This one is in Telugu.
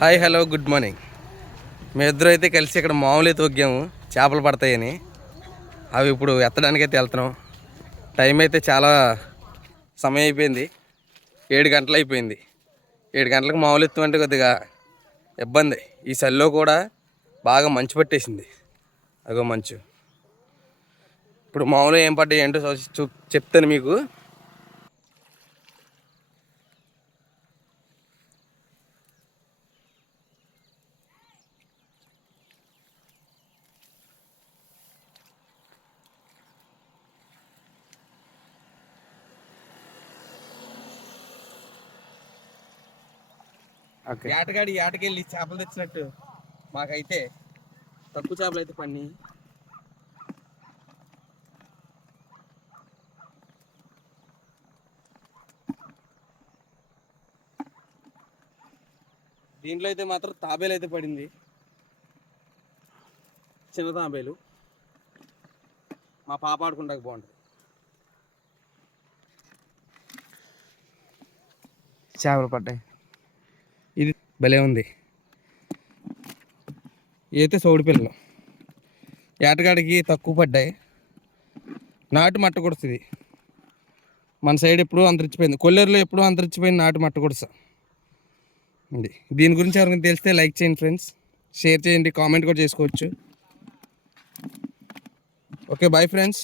Hi hello good morning. మేమిద్దరం అయితే కలిసి ఇక్కడ మామూలు అయితే తొగ్గాము చేపలు పడతాయని. అవి ఇప్పుడు ఎత్తడానికి అయితే వెళ్తున్నాం. టైం అయితే చాలా సమయం అయిపోయింది, 7 గంటలు అయిపోయింది. 7 గంటలకు మామూలు ఎత్తుమంటే కొద్దిగా ఇబ్బంది. ఈ చలిలో కూడా బాగా మంచు పట్టేసింది. అగో మంచు. ఇప్పుడు మామూలుగా ఏం పడ్డాయి ఏంటో చెప్తాను మీకు. ఏటకెళ్ళి చేపలు తెచ్చినట్టు మాకైతే తక్కువ చేపలు అయితే పన్ని. దీంట్లో అయితే మాత్రం తాబేలు అయితే పడింది, చిన్న తాబేలు. మా పాప ఆడుకుంటాక బాగుంటుంది. చేపలు పడ్డాయి. ఇది భలే ఉంది. అయితే సౌడి పిల్లలు ఏటగాడికి తక్కువ పడ్డాయి. నాటు మట్ట కొడుతుంది. మన సైడ్ ఎప్పుడూ అంతరించిపోయింది. కొల్లేరులో ఎప్పుడూ అంతరించిపోయింది నాటు మట్ట కొడుస. దీని గురించి ఎవరికైనా తెలిస్తే లైక్ చేయండి ఫ్రెండ్స్, షేర్ చేయండి, కామెంట్ కూడా చేసుకోవచ్చు. Okay bye friends.